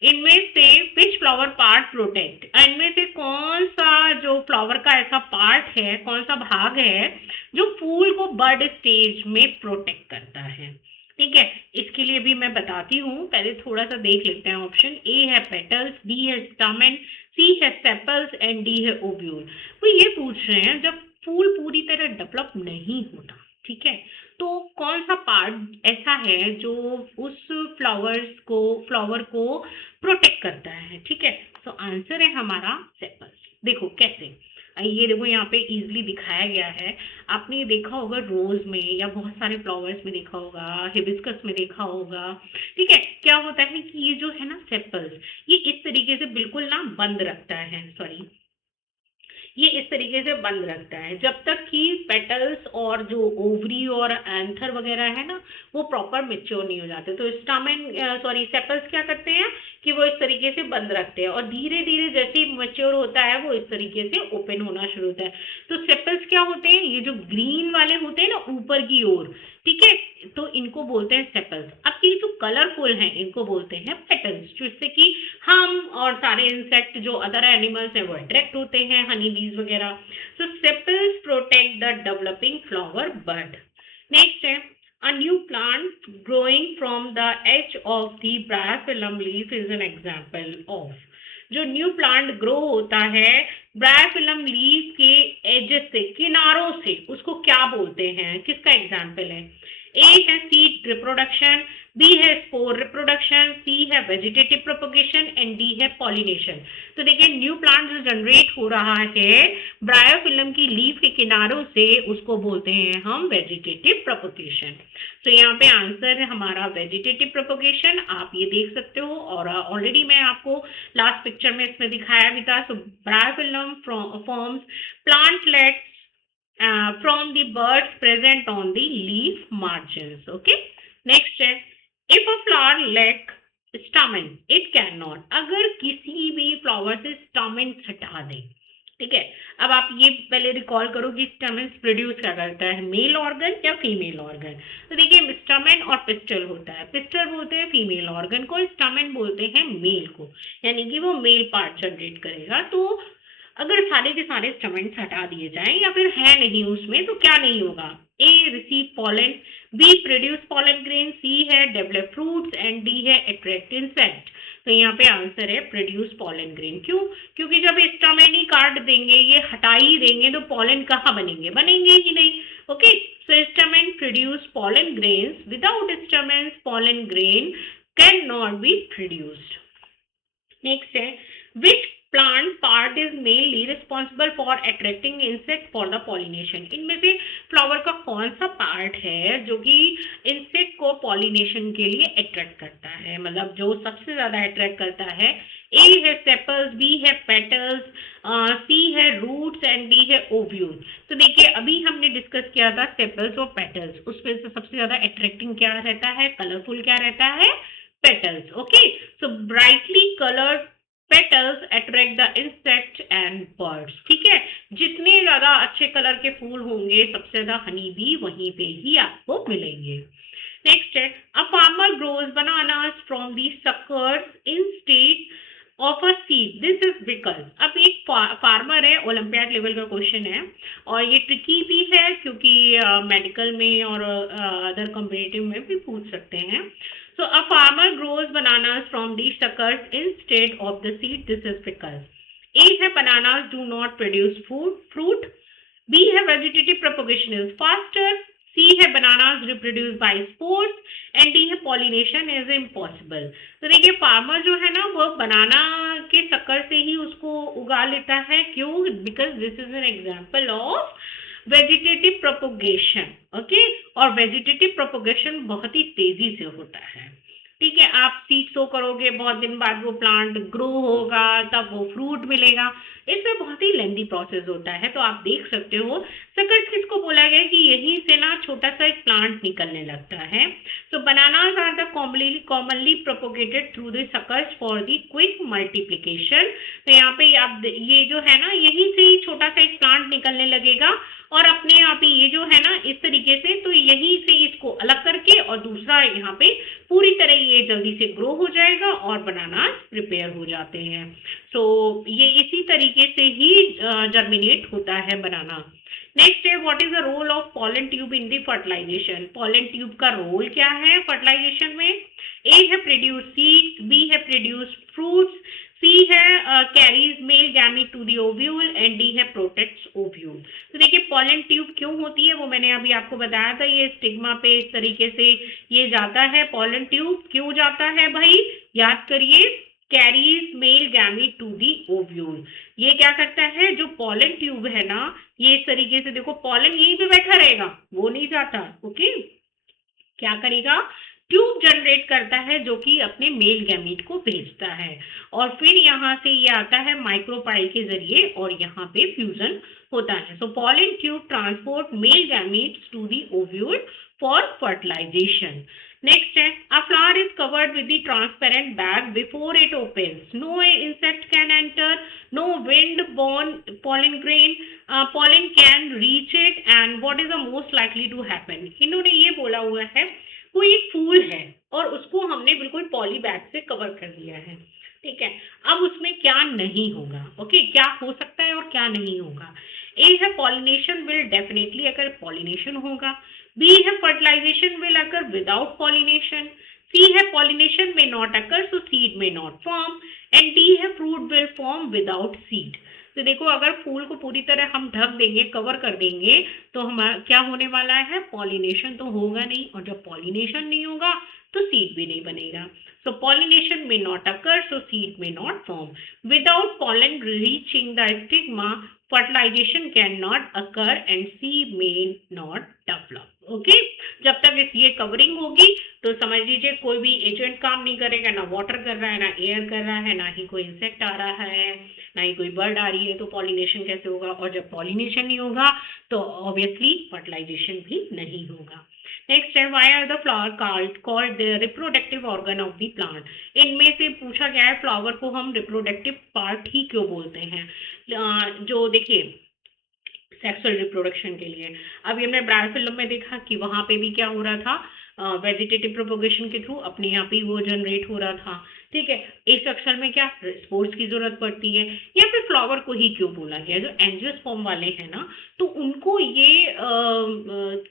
इनमें से विच फ्लावर पार्ट प्रोटेक्ट, इनमें से कौन सा जो फ्लावर का ऐसा पार्ट है, कौन सा भाग है जो फूल को बर्ड स्टेज में प्रोटेक्ट करता है? ठीक है, इसके लिए भी मैं बताती हूँ, पहले थोड़ा सा देख लेते हैं। ऑप्शन ए है पेटल्स, बी है स्टैमेन, सी है सेपल्स एंड डी है ओव्यूल। वो ये पूछ रहे हैं जब फूल पूरी तरह डेवलप नहीं होता, ठीक है, तो कौन सा पार्ट ऐसा है जो उस फ्लावर को प्रोटेक्ट करता है। ठीक है, तो आंसर है हमारा सेपल्स। देखो कैसे, ये देखो यहाँ पे इजीली दिखाया गया है। आपने देखा होगा रोज में या बहुत सारे फ्लावर्स में देखा होगा, हिबिस्कस में देखा होगा। ठीक है, क्या होता है कि ये जो है ना सेपल्स, ये इस तरीके से बिल्कुल ना बंद रखता है, सॉरी, ये इस तरीके से बंद रखता है जब तक कि पेटल्स और जो ओवरी और एंथर वगैरह है ना, वो प्रॉपर मेच्योर नहीं हो जाते। तो स्टामेन सॉरी सेपल्स क्या करते हैं कि वो इस तरीके से बंद रखते हैं और धीरे धीरे जैसे ही मेच्योर होता है वो इस तरीके से ओपन होना शुरू होता है। तो सेपल्स क्या होते हैं, ये जो ग्रीन वाले होते हैं ना ऊपर की ओर, ठीक है, तो इनको बोलते हैं सेपल्स। अब ये जो कलरफुल हैं इनको बोलते हैं पेटल्स, जिससे कि हम और सारे इंसेक्ट जो अदर एनिमल्स हैं वो अट्रैक्ट होते हैं, हनी बीज वगैरह। So sepals protect the developing flower bud. नेक्स्ट है a new plant growing from the edge of the bryophyllum leaf is an example of। जो न्यू प्लांट ग्रो होता है ब्रायोफिलम लीफ के एजेस से, किनारों से, उसको क्या बोलते हैं, किसका एग्जाम्पल है? ए है सीड रिप्रोडक्शन, बी है स्पोर रिप्रोडक्शन, सी है वेजिटेटिव प्रोपोगेशन एंड डी है पॉलिनेशन। तो देखिए न्यू प्लांट जो जनरेट हो रहा है ब्रायोफिलम की लीफ के किनारों से, उसको बोलते हैं हम वेजिटेटिव प्रोपोगेशन। तो यहाँ पे आंसर है हमारा वेजिटेटिव प्रोपोगेशन, आप ये देख सकते हो और ऑलरेडी मैं आपको लास्ट पिक्चर में इसमें दिखाया भी था। So bryophyllum forms plantlets from the birds present on the leaf margins। Okay, next है if a flower lack stamen it cannot। अगर किसी भी फ्लावर से स्टामेन हटा दें, ठीक है, अब आप ये पहले रिकॉल करो कि स्टामेन प्रोड्यूस क्या करता है, मेल ऑर्गन या फीमेल ऑर्गन? तो देखिए स्टामेन और पिस्टल होता है, पिस्टल बोलते हैं फीमेल ऑर्गन को, स्टामेन बोलते हैं मेल को, यानी कि वो मेल पार्ट जनरेट करेगा। तो अगर सारे के सारे स्टमेंट्स हटा दिए जाएं या फिर है नहीं उसमें, तो क्या नहीं होगा? A receive pollen, B produce pollen grain, C है डेवलप फ्रूट्स एंड डी है अट्रैक्ट इंसेक्ट। तो यहाँ पे आंसर है प्रोड्यूस पॉलन ग्रेन। क्यों? क्योंकि जब स्टमेन ही काट देंगे, ये हटा ही देंगे, तो पॉलन कहाँ बनेंगे? बनेंगे ही नहीं। Okay, so stamen produce pollen grains, without stamens pollen grain can not be produced. Next है which plant part is mainly responsible for attracting insect for the pollination. इनमें से फ्लावर का कौन सा पार्ट है जो कि इंसेक्ट को पॉलिनेशन के लिए अट्रैक्ट करता है, मतलब जो सबसे ज्यादा अट्रैक्ट करता है? ए है सेपल्स, बी है पेटल्स, सी है रूट्स एंड डी है ओव्यूल। तो देखिए अभी हमने डिस्कस किया था सेपल्स और पेटल्स, उसमें से सबसे ज्यादा अट्रैक्टिंग क्या रहता है, कलरफुल क्या रहता है? Petals. Okay, so brightly coloured petals attract the insect and birds. ठीक है, जितने ज्यादा अच्छे कलर के फूल होंगे सबसे ज्यादा हनी बी वहीं पे ही आपको मिलेंगे। नेक्स्ट है a farmer grows bananas from the suckers in state of a seed, this is because. अब एक फार्मर है, ओलंपियाड लेवल का क्वेश्चन है और ये ट्रिकी भी है क्योंकि मेडिकल में और अदर कॉम्पिटिटिव में भी पूछ सकते हैं। So a farmer grows bananas from the suckers instead of the seed. This is because A है bananas do not produce fruit. B है vegetative propagation is faster. C है bananas reproduce by spores. And D है pollination is impossible. तो देखिए farmer जो है ना वो बनाना के शक्कर से ही उसको उगा लेता है। क्यों? Because this is an example of vegetative propagation. Okay, और वेजिटेटिव प्रोपोगेशन बहुत ही तेजी से होता है। ठीक है, आप सीड सो करोगे, बहुत दिन बाद वो प्लांट ग्रो होगा, तब वो फ्रूट मिलेगा। इसमें बहुत ही लेंदी प्रोसेस होता है। तो आप देख सकते हो सकर्स किसको बोला गया कि यहीं से ना छोटा सा एक प्लांट निकलने लगता है। So bananas are the commonly propagated through the suckers for the quick multiplication। तो यहाँ पे आप ये जो है ना, यहीं से ही छोटा सा एक प्लांट निकलने लगेगा और अपने आप ही ये जो है ना इस तरीके से, तो यहीं से इसको अलग करके और दूसरा यहाँ पे पूरी तरह ये जल्दी से ग्रो हो जाएगा और बनाना प्रिपेयर हो जाते हैं। सो ये इसी तरीके से ही जर्मिनेट होता है बनाना। नेक्स्ट है, what is the role of pollen tube in the fertilisation. Pollen tube का रोल क्या है फर्टिलाइजेशन में? ए है प्रोड्यूस सीड्स, बी है प्रोड्यूस फ्रूट्स, सी है carries male gamete to the ovule and D है प्रोटेक्ट्स ओव्यूल। तो देखिए पॉलन ट्यूब क्यों होती है वो मैंने अभी आपको बताया था, ये स्टिग्मा पे इस तरीके से ये जाता है। पॉलन ट्यूब क्यों जाता है भाई, याद करिए, carries male gamete to the ovule. ये क्या करता है, जो पॉलन ट्यूब है ना, ये इस तरीके से देखो पॉलन यहीं पे बैठा रहेगा, वो नहीं जाता। ओके, क्या करेगा, ट्यूब जनरेट करता है जो कि अपने मेल गैमीट को भेजता है और फिर यहाँ से ये आता है माइक्रोपाइल के जरिए और यहाँ पे फ्यूजन होता है। So pollen tube transport male gametes to the ovule for fertilization. Next है, a flower is covered with the transparent bag before it opens. No insect can enter, no wind-borne pollen grain, pollen can reach it, and what is the most likely to happen? इन्होंने ये बोला हुआ है, कोई एक फूल है और उसको हमने बिल्कुल पॉली बैग से कवर कर दिया है, ठीक है। अब उसमें क्या नहीं होगा, ओके, क्या हो सकता है और क्या नहीं होगा। ए है पॉलिनेशन विल डेफिनेटली अगर पॉलिनेशन होगा, बी है fertilization will occur without pollination, C है pollination may not occur so seed may not form, and D है fruit will form without seed. तो देखो अगर फूल को पूरी तरह हम ढक देंगे, कवर कर देंगे, तो हमारा क्या होने वाला है, पॉलिनेशन तो होगा नहीं, और जब पॉलिनेशन नहीं होगा तो सीड भी नहीं बनेगा। So pollination may not occur, so seed may not form. Without pollen reaching the stigma, fertilization cannot occur and seed may not develop. Okay? जब तक ये कवरिंग होगी तो समझ लीजिए कोई भी एजेंट काम नहीं करेगा, ना वाटर कर रहा है, ना एयर कर रहा है, ना ही कोई इंसेक्ट आ रहा है, ना ही कोई बर्ड आ रही है, तो पॉलिनेशन कैसे होगा? और जब पॉलिनेशन नहीं होगा तो ऑब्वियसली फर्टिलाइजेशन भी नहीं होगा। नेक्स्ट है, why are the flower called the reproductive organ of the plant. इनमें से पूछा गया है फ्लावर को हम रिप्रोडक्टिव पार्ट ही क्यों बोलते हैं। जो देखिए सेक्सुअल रिप्रोडक्शन के लिए, अभी हमने ब्रायर फिल्म में देखा कि वहां पे भी क्या हो रहा था, वेजिटेटिव प्रोपोगेशन के थ्रू अपने आप ही वो जनरेट हो रहा था, ठीक है। एसेक्सुअल में क्या स्पोर्स की जरूरत पड़ती है, या फिर फ्लावर को ही क्यों बोला गया, जो एंजियोस्पर्म वाले हैं ना, तो उनको ये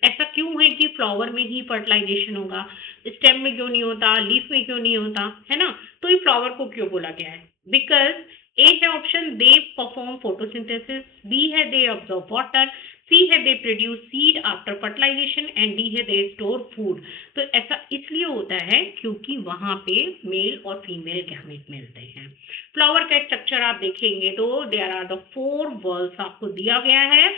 ऐसा क्यों है कि फ्लावर में ही फर्टिलाइजेशन होगा, स्टेम में क्यों नहीं होता, लीफ में क्यों नहीं होता, है ना। तो ये फ्लावर को क्यों बोला गया है, बिकॉज ए है option, they perform photosynthesis, B है दे ऑब्जर्व वाटर, सी है they produce seed after fertilisation, and D है दे स्टोर फूड। तो ऐसा इसलिए होता है क्योंकि वहां पे मेल और फीमेल गैमेट मिलते हैं। फ्लावर का स्ट्रक्चर आप देखेंगे तो देयर आर द 4 वॉल्स आपको दिया गया है,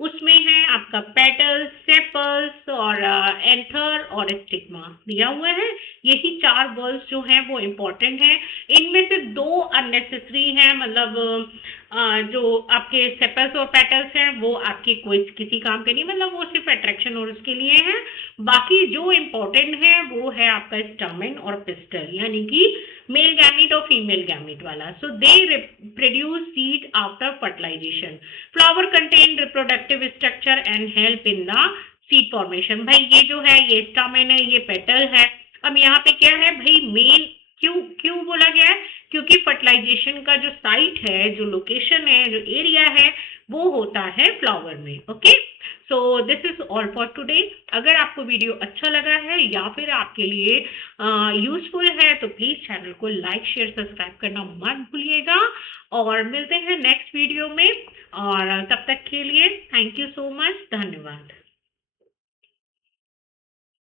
उसमें है आपका पेटल्स, सेपल्स और एंथर और स्टिग्मा दिया हुआ है। यही 4 वर्ड्स जो हैं वो इम्पोर्टेंट हैं। इनमें से 2 अननेसेसरी हैं, मतलब जो आपके सेपल्स और पेटल्स हैं वो आपके कोई किसी काम के नहीं, मतलब वो सिर्फ अट्रैक्शन और उसके लिए हैं। बाकी जो इम्पोर्टेंट है वो है आपका स्टामेन और पिस्टल, यानी कि मेल गैमीट और फीमेल गैमीट वाला। So they produce seed after fertilization. Flower contain reproductive structure and help in the seed formation. भाई ये जो है ये स्टामेन है, ये पेटल है। अब यहाँ पे क्या है भाई, मेल क्यों क्यों बोला गया है, क्योंकि फर्टिलाइजेशन का जो साइट है, जो लोकेशन है, जो एरिया है, वो होता है फ्लावर में। Okay, so this is all for today. अगर आपको वीडियो अच्छा लगा है या फिर आपके लिए यूजफुल है तो प्लीज चैनल को लाइक शेयर सब्सक्राइब करना मत भूलिएगा, और मिलते हैं नेक्स्ट वीडियो में। और तब तक के लिए थैंक यू सो मच, धन्यवाद।